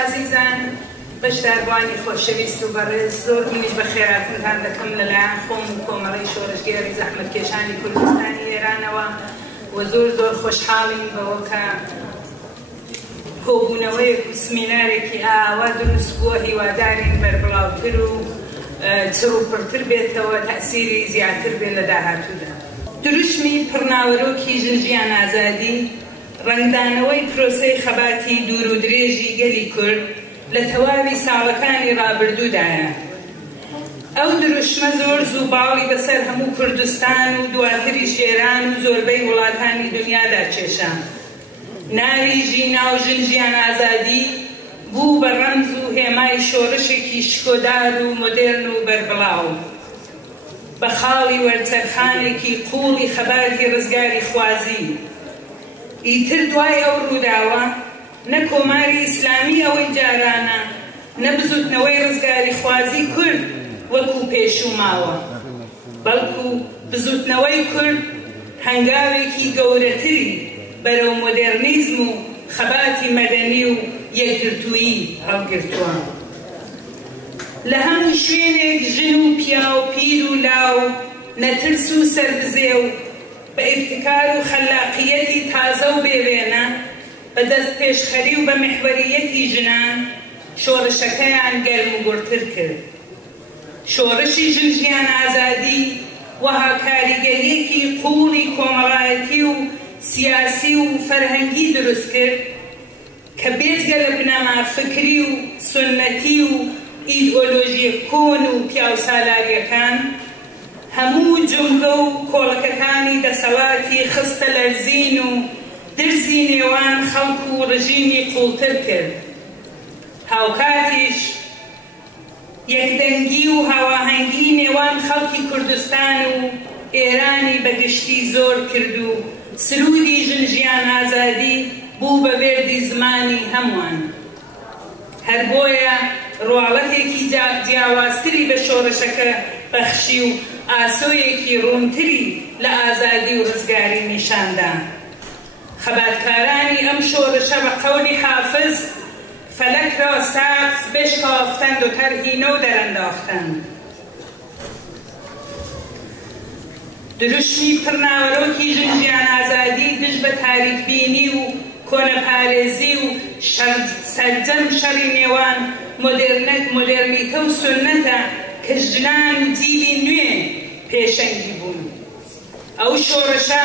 عزیزان بەشداروانی خۆشەویست و بەڕێز زۆر منیش بە خێراتتان دەکەم لەلایەن خۆم و کۆمەڵی شۆڕشگێری زەحمەتکێشانی کوردستانی ئێرانەوە و زۆر خۆشحاڵین بەوە کە کۆبوونەوەیەک و سمینارێکی ئاوا دروست بووە هیوادارین بەربڵاوتر و چڕوپڕتر بێتەوە تەئسیری زیاتر بێت لە داهاتوودا. دروشمی پڕناوەرۆکی ژنجیان ئازادی ڕەنگدانەوەی پرۆسەی خەباتی دوور و درێژی گەلی کورد لە تەواوی ساڵەکانی ڕابردوودایە. ئەو دروشمە زۆر زوو باڵی بەسەر هەموو کوردستان و دواتریش ئێران و زۆربەی وڵاتانی دنیادا کێشا. ناویژی ناو ژنجیان ئازادی بوو بە ڕەمز و هێمای شۆڕشێکی شکۆدار و مۆدێرن و بەربڵاو بە خاڵی وەرچەرخانێکی قوڵی خەباتی ڕزگاری خوازی. ئیتر دوای ئەو ڕووداوە نە کۆماری ئیسلامی ئەوەی جارانە نە بزوتنەوەی ڕزگاری خوازی کورد وەکو پێشوماوە، بەڵکو بزوتنەوەی کورد هەنگاوێکی گەورەتری بەرەو مۆدێرنیزم و خەباتی مەدەنی و یەکگرتوویی هەڵگرتووە. لە هەموو شوێنێک ژن و پیا و پیر و لاو نەترس و سەربزێ و بە ئیبتکار و خەلاقیەتی تازە و بێوێنە بە دەست پێشخەری و بە محوەریەتی ژنان شۆڕشەکەیان گەرم و گورتر کرد. شۆڕشی ژنجیان ئازادی وەها کاریگەریەکی قوڵی کۆمەڵایەتی و سیاسی و فەرهەنگی دروست کرد کە بێجگە لە بنەما فکری و سنەتی و ئیدئۆلۆژیە کۆن و پیاوسالاریەکان هەموو جومگە و کۆڵەکەکانی دەسەڵاتی خستە لەرزین و درزی نێوان خەڵک و ڕژیمی قوڵتر کرد. هاوکاتیش یەکدەنگی و هاواهەنگی نێوان خەڵکی کوردستان و ئێرانی بەگشتی زۆر کرد و سرودی ژنجیان ئازادی بوو بە وێردی زمانی هەمووان. هەر بۆیە ڕواڵەتێکی جیاوازتری بە شۆڕشەکە بەخشی و ئاسۆیەکی ڕوونتری لە ئازادی و ڕزگاری نیشاندا. خەباتکارانی ئەم شۆڕشە بە قەولی حافز فەلەک را سقف بشکافتند و طرحی نو درانداختند. دروشمی پڕناوەرۆکی ژنجیان ئازادی دژ بە تاریکبینی و کۆنەپارێزی و سەرجەم شەڕی نێوان مۆدێرنیتە و سنەتە کە ژنان جیلی نوێ پێشەنگی بوون. ئەو شۆڕشە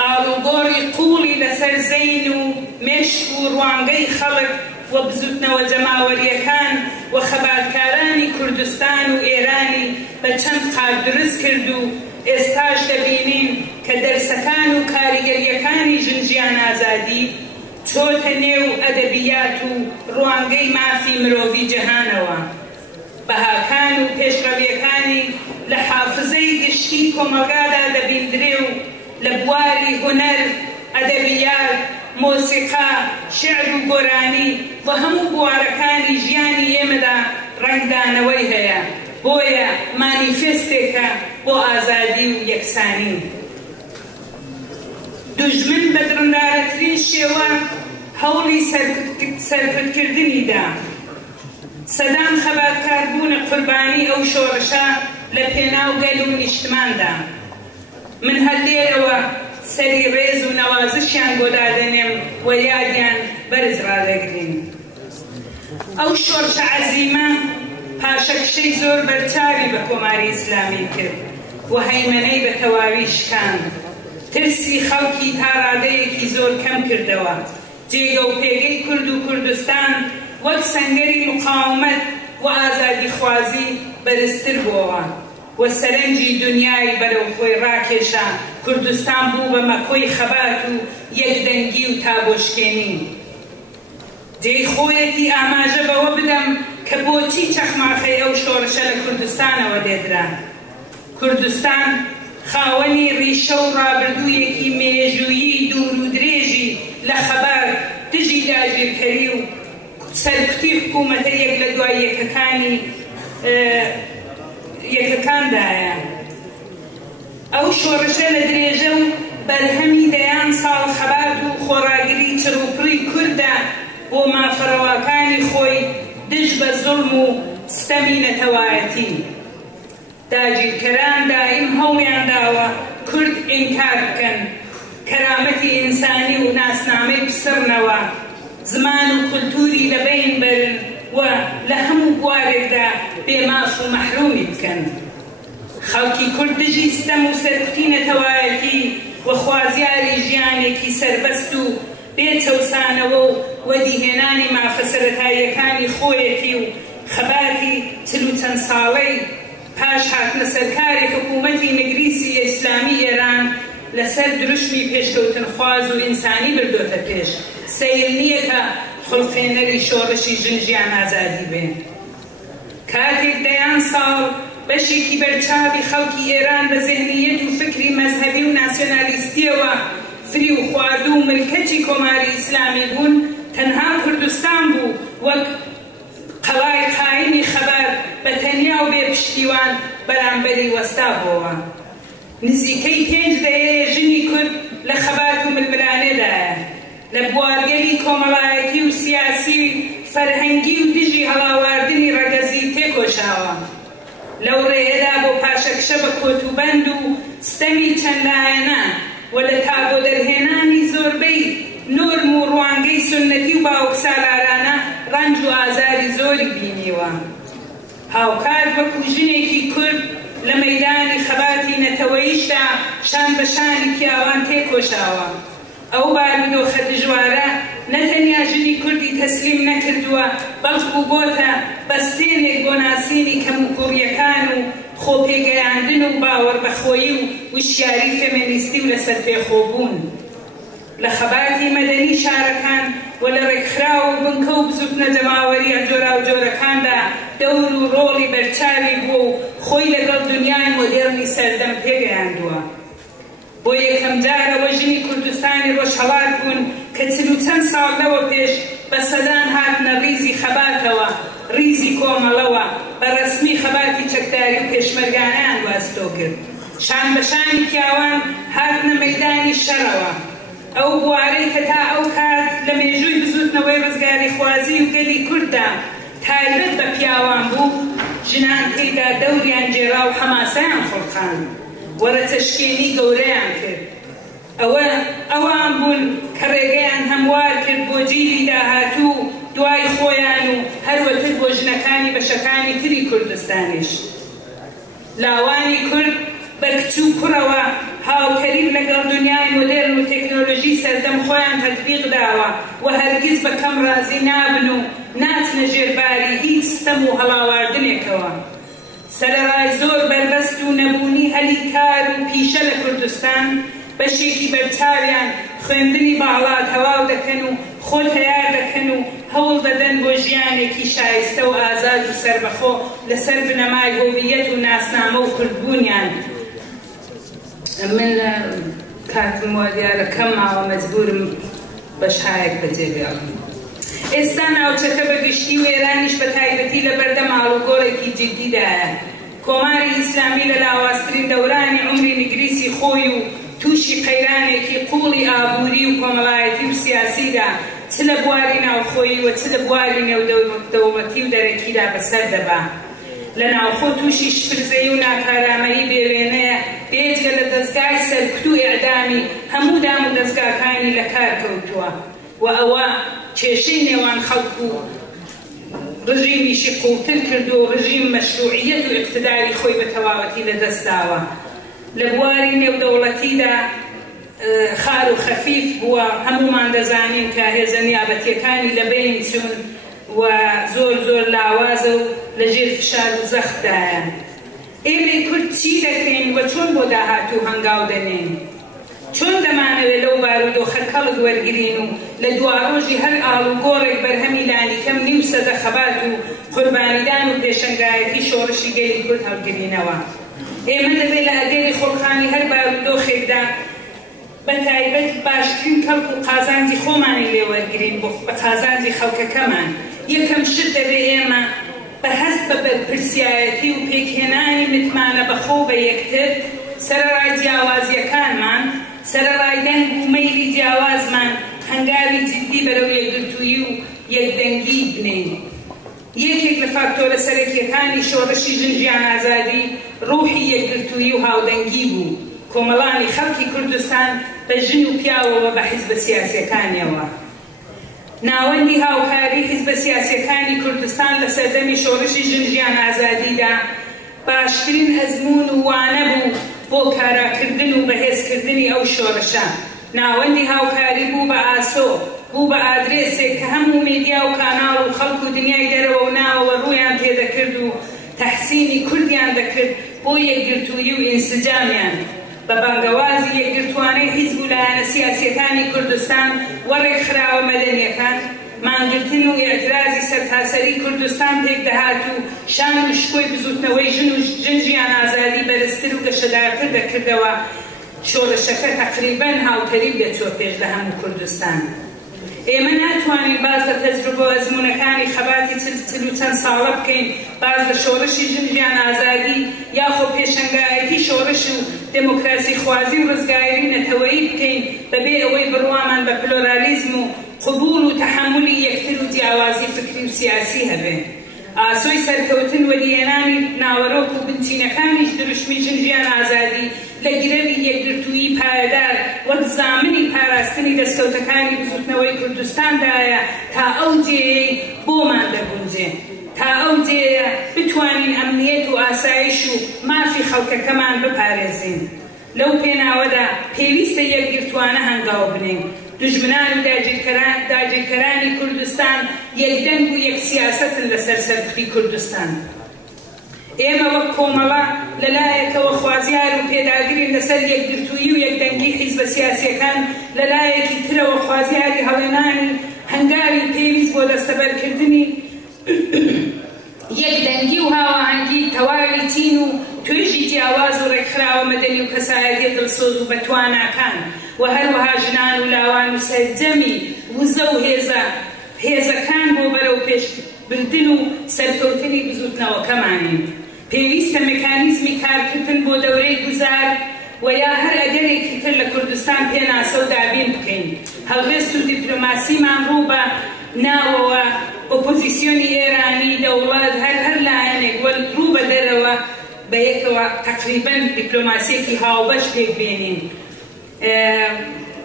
ئاڵوگۆڕی قوڵی لەسەر زەین و مێشک و ڕوانگەی خەڵک و بزوتنەوە جەماوەریەکان و خەباتکارانی کوردستان و ئێرانی بە چەند قاک دروست کرد و ئێستاش دەبینین کە دەرسەکان و کاریگەریەکانی ژنجیان ئازادی چۆتە نێو ئەدەبیات و ڕوانگەی مافی مرۆڤی جەهانەوە. بەهاکان و پێشڕەویەکانی لە حافزەی گشتی کۆمەلگادا دەبیندرێ و لە بواری هونەر، ئەدەبیات، مۆسیقا، شێعر و گۆرانی و هەموو بوارەکانی ژیانی ئێمەدا ڕەنگدانەوەی هەیە. بۆیە مانیفێستێکە بۆ ئازادی و یەکسانی. دوژمن بە درندارەترین شێوە هەوڵی سەرکردنیدا. سەدام خەباتکاربوونە قوربانی ئەو شۆڕشە لە پێناو گەل و نیشتماندا. من هەر لێرەوە سەری ڕێز و نەوازشیان بۆ دادەنێم و یادیان بەرز ڕادەگرین. ئەو شۆڕشە عەزیمە پاشەکشەی زۆر بەرچاوی بە کۆماری ئیسلامی کرد و هەیمەنەی بە تەواوی شکاند. ترسی خەڵکی تا ڕادەیەکی زۆر کەم کردەوە. جێگە و پێگەی کورد و کوردستان وەک سەنگەری مقاومەت و ئازادی خوازی بەرزتر بووەوە و سەرنجی دنیای بەرەو خۆی ڕاکێشا. کوردستان بوو بە مەکۆی خەبات و یەکدەنگی و تابۆشکێنی. جێی خۆیەتی ئاماژە بەوە بدەم کە بۆچی چەخماقەی ئەو شۆڕشە لە کوردستانەوە دێدرا. کوردستان خاوەنی ڕیشە و ڕابردوویەکی مێژوویی دوور و درێژی لە خەبات دژی داگیرکەری و سەرکوتی حکوومەتە یەک لە دوای یەکەکاندایە. ئەو شۆڕشە لە درێژە و بەرهەمی دەیان ساڵ خەبات و خۆراگری چڕوپڕی کووردا بۆ مافەڕەواکانی پێش بە زوڵم و ستەمی نەتەوایەتی داگیرکەران دایم هەوڵیان داوە کورد ئینکار بکەن کەرامەتی ئینسانی و ناسنامەی بسڕنەوە زمان و کولتوری لەبین بەرن و لە هەموو بوارێکدا بێماف و مەحرومی بکەن خەڵکی کورد دژی ستەم و سەرکوتی نەتەوایەتی و خوازیاری ژیانێکی سەربەست و بێچەوسانەوە و وەدیهێنانی مافە سەرەتاییەکانی خۆیەتی و خەباتی چل و چەند ساڵەی پاش هاتنە سەرکاری حکوومەتی نگریسی ئیسلامی ئێران لەسەر دروشمی پێشکەوتن خواز و ئینسانی بردۆتە پێش سەیر نییە کە خوڵقێنەری شۆڕشی ژنجیان ئازادی بێن کاتێک دەیان ساڵ بەشێکی بەرچاوی خەڵکی ئێران بە زێنیەت و فکری مەزهەبی و ناسیۆنالیستیەوە فری و خواردوو و ملکەتی کۆماری ئیسلامی بوون تەنها کوردستان بوو وەک قەڵای قایمی خەبەر بە تەنیا و بێپشتیوان بەرامبەری وەستا بووە نزیکەی 5 دەیە ژنی کورد لە خەبات و ململانێدایە لە بوارگەری کۆمەڵایەتی و سیاسی فەرهەنگی و دژی هەڵاواردنی ڕەگەزی تێکۆشاوە لەو ڕێیەدا بۆ پاشەکشە بە کۆتوبەند و ستەمی چەند لایەنە و لە تابۆ دەرهێنانی زۆربەی نۆرم و ڕوانگەی سنەتی و باوەکسالارانە ڕەنج و ئازاری زۆری بینیوە هاوکات وەکو ژنێکی کورد لە مەیدانی خەباتی نەتەوەییشدا شان بە شانی پیاوان تێکۆشاوە ئەو بارودۆخە دژوارە نەتەنیا ژنی کوردی تەسلیم نەکردووە بەڵکو بۆتە بەستێنێک بۆ ناسینی کەموکوڕیەکان و خۆپێگەیاندن و باوەڕبەخۆیی و وشیاری فێمینیستی و لەسەر پێخۆبوون لە خەباتی مەدەنی شارەکان و لە ڕێکخرا و بنکە و بزوتنە جەماوەریە جۆرا و جۆرەکاندا دەور و ڕۆڵی بەرچاوی بووە و خۆی لەگەڵ دنیای مۆدێرنی سەردەم پێگەیاندووە بۆ یەکەم جارەوە ژنی کوردستانی ڕۆژهەڵات بوون کە 40 ساڵ لەوە پێش بە سەدان هاتنە ڕیزی خەباتەوە ڕیزی کۆمەڵەوە بە ڕەسمی خەباتی چەکداری و پێشمەرگانەیان واستۆ کرد شان بەشانی پیاوان هاتنە مەیدانی شەڕەوە ئەو بوارەی کە تا ئەو کات لە مێژووی بزوتنەوەی ڕزگاری خوازی و گەلی کورددا تایبەت بە پیاوان بوو ژنان تێیدا دەوریان جێرا و حەماسەیان خوڵقاند وەرە تەشکێنی گەورەیان کرد ئەوان بوون کە ڕێگەیان هەموار کرد بۆ جیلی داهاتوو دوای خۆیان و هەروەتر بۆ ژنەکانی بەشەکانی تری کوردستانیش لاوانی کورد بە کچ و کوڕەوە هاوکەریب لەگەڵ دنیای مۆدێرن و تەکنۆلۆژی سەردەم خۆیان تەطبیق داوە و هەرگیز بە کەم ڕازی نابن و ناچنە ژێرباری هیچ ستەم و هەڵاواردنێکەوە سەرەڕای زۆر بەربەست و نەبوونی هەلی کار و پیشە لە کوردستان بەشێکی بەرچاویان خوێندنی باڵا تەواو دەکەن و خۆ تەیار دەکەن و هەوڵ دەدەن بۆ ژیانێکی شایستە و ئازاد و سەربەخۆ لەسەر بنەمای هۆویەت و ناسنامە و کوردبوونیان من کاتم وە دیارە کەم ماوە مەجبورم بەشایەک بەجێبێڵم ئێستا ناوچەکە بەگشتی و ئێرانیش بە تایبەتی لە بەردە ماڵوگۆڵێکی جددیدایە کۆماری ئیسلامی لە لاواسترین دەورانی عمری نگریسی خۆی و تووشی قەیرانێکی قوڵی ئابووری و کۆمەڵایەتی و سیاسیدا چ لە بواری ناوخۆیی و چ لە بواری نێودەوڵەتی و دەرەکیدا بەسەر دەبا لە ناوخۆ تووشی شپرزەیی و ناکارامەیی بێوێنەیە بێجگە لە دەستگای سەرکوت و ئێعدامی هەموو دام و دەستگاکانی لە کار کەوتووە و ئەوە کێشەی نێوان خەڵک و ڕژیمیشی قوڵتر کردو و ڕژیم مەشروعیەت و ئیقتیداری خۆی بە تەواوەتی لەدەستداوە لە بواری نێودەوڵەتیدا خار و خەفیف بووە هەمومان دەزانین کە هێزە نیابەتیەکانی لەبین چوون و زۆر زۆر لاوازە و لەژێر فشار و زەختدایە ئێمەی کورد چی دەکەین و چۆن بۆ داهاتوو هەنگاو دەنێن چۆن دەمانەوێت لەو بارودۆخە کەڵک وەرگرین و لە دواڕۆژی هەر ئاڵوگۆڕێک بەرهەمی لانیکەم نیو سەدە خەبات و قوربانیدان و پێشەنگایەتی شۆڕشی گەلی کورد هەڵگرینەوە ئێمە دەبێت لە ئەگەری خۆڵخانی هەر بارودۆخێکدا بە تایبەت باشترین کەڵک و قازانجی خۆمانی لێ وەرگرین بە قازانجی خەڵکەکەمان یەکەم شت دەبێت ئێمە بە هەست بە بەرپرسیایەتی و پێکهێنانی متمانە بەخۆ بە یەکتر سەرەڕای جیاوازیەکانمان سەرەڕای دەنگ و مەیلی جیاوازمان هەنگاوی جددی بەرەو یەکگرتوویی و یەکدەنگی بنین یەکێک سەرەکیەکانی شۆڕشی ژنجیان ئازادی ڕوحی یەکگرتووی و هاودەنگی بوو کۆمەڵانی خەڵکی کوردستان بە ژن و پیاوەوە بە حیزبە سیاسیەکانیەوە. ناوەندی هاوکاری حیزبە سیاسیەکانی کوردستان لە سەردەمی شۆڕشی ژنجیان ئازادیدا باشترین ئەزمون و وانە بوو بۆ کاراکردن و بەهێزکردنی ئەو شۆڕشە. ناوەندی هاوکاری بوو بە ئاسۆ، بوو بە ئادرێسێک کە هەموو میدیا و کاناڵ و خەڵک و دنیای دەرەوە و ناوەوە ڕوویان تێدەکرد و تەحسینی کوردیان دەکرد بۆ یەکگرتووی و ئینسجامیان. بە بانگەوازی یەکگرتوانەی حیزب و لایەنە سیاسیەکانی کوردستان وەڕێک خراوە مەدەنیەکان، مانگرتن و ئێعترازی سەرتاسەری کوردستان پێک دەهات و شان و شکۆی بزوتنەوەی ژن و ژنجیان ئازادی بەرزتر و گەشەدارتر دەکردەوە. شۆڕشەکە تەقریبەن هاوتەری دەچۆ پێش لە هەموو کوردستان. ئێمە ناتوانین باز لە تەجروبە و ئەزمونەکانی خەباتی چل و چەند ساڵە بکەین، باز لە شۆڕشی ژنجیان ئازادی یاخۆ پێشەنگایەتی شۆڕش و دموکراسی خوازی و ڕزگاری نەتەوەیی بکەین بەبێ ئەوەی بڕوامان بە پلۆرالیزم و قبول و تەحملی یەکتر و جیاوازی فکری و سیاسی هەبێ. ئاسۆی سەرکەوتن وەدیهێنانی ناوەڕۆک و بنچینەکانیش دروشمی ژنجیان ئازادی لە گرەوی یەکگرتووی پایدار وەک زامنی پاراستنی دەستکەوتەکانی بزوتنەوەی کوردستاندایە تا ئەو جێیەی بۆمان دەگونجێ، تا ئەو جێیە بتوانین ئەمنیەت و ئاسایش و مافی خەڵکەکەمان بپارێزین. لەو پێناوەدا پێویستە یەکگرتوانە هەنگاو بنین. دژمنان و داگیرکەرانی کوردستان یەکدەنگ و یەک سیاسەتن لەسەر سەربخی کوردستان. ئێمە وەک کۆمەڵە لەلایەکەوە خوازیار و پێداگرین لەسەر یەکگرتووی و یەکدەنگی حیزبە سیاسیەکان، لەلایەکی ترەوە خوازیاری هەڵێنانی هەنگاوی پێویست بۆ دەستەبەرکردنی یەکدەنگی و هاوەهەنگی تەواوی تین و توێژی جیاواز و ڕێکخراوە مەدەنی و کەسایەتی دڵسۆز و بەتواناکان و هەروەها ژنان و لاوان و سەرجەمی وزە و هێزەکان بۆ بەرەو پێشبردن و سەرکەوتنی بزوتنەوەکەمانین. پێویستە مێکانیزمی کارکردن بۆ دەورەی گوزار و یا هەر ئەگەرێکی تر لە کوردستان پێناسە و دابین بکەین. هەڵوێست و دیپلۆماسیمان ڕوو بە ناوەوە ئۆپۆزیسیۆنی ئێرانی دەوڵەت هەر لایەنێک ڕوو بە دەرەوە بە یەکەوە تەقریبەن دیپلۆماسیەکی هاوبەش پێک بێنین.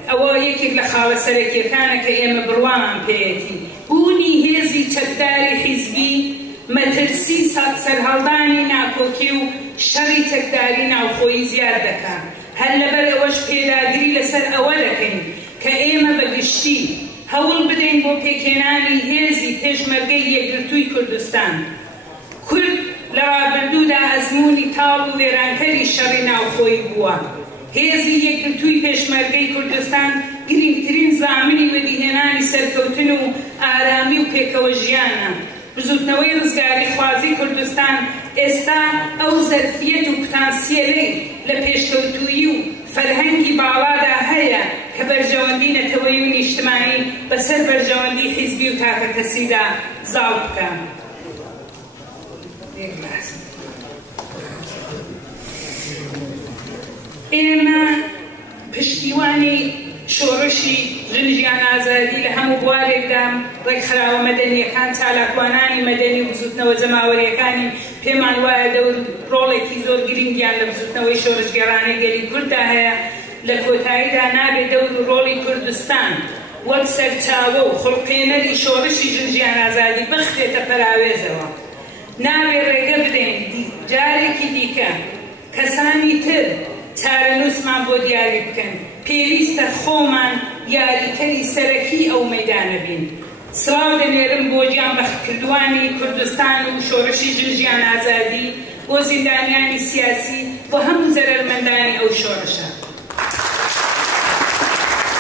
ئەوە یەکێک لە خاڵە سەرەکیەکانە کە ئێمە بڕوامان پێیەتی. بوونی هێزی چەکداری حیزبی مەترسی سەرهەڵدانی ناکۆکی و شەڕی چەکداری ناوخۆیی زیاد دەکات. هەر لەبەر ئەوەش پێداگیری لەسەر ئەوە دەکەین کە ئێمە بەگشتی هەوڵ بدەین بۆ پێکهێنانی هێزی پێشمەرگەی یەکگرتووی کوردستان. کورد لە ڕابردوودا ئەزموونی تاڵ و وێرانکەری شەڕی ناوخۆیی بووە. هێزی یەکگرتووی پێشمەرگەی کوردستان گرنگترین زامنی وەدیهێنانی سەرکەوتن و ئارامی و پێکەوە ژیانە. بزوتنەوەی ڕزگاری خوازی کوردستان ئێستا ئەو زەرفیەت و پتانسیەلەی لە پێشکەوتووی و فەرهەنگی باڵادا هەیە کە بەرژەوەندی نەتەوەیی و نیشتمانی بەسەر بەرژەوەندی حیزبی و تاکەکەسیدا زاڵ بکەن. ئێمە پشتیوانی شۆڕشی ژنجیان ئازادی لە هەموو بوارێکدا ڕێکخراوە مەدەنیەکان، چالاکوانانی مەدەنی و بزوتنەوە جەماوەریەکانی پێمان وایە ڕۆڵێکی زۆر گرنگیان لە بزوتنەوەی شۆڕشگەڕانەی گەلی کورددا هەیە. لە کۆتاییدا نابێت دەور و ڕۆڵی کوردستان وەک سەرچاوە و خوڵقێنەری شۆڕشی ژنجیان ئازادی بخرێتە پەراوێزەوە. نابێت ڕێگە بدەین جارێکی دیکە کەسانی تر چارەنووسمان بۆ دیاری بکەن. پێویستە خۆمان یاریکەری سەرەکی ئەو مەیدانە بین. سڵاو دەنێرم بۆ گیانبەختکردوانی کوردستان و شۆڕشی ژنجیان ئازادی، بۆ زیندانیانی سیاسی، بۆ هەموو زەرەرمەندانی ئەو شۆڕشە.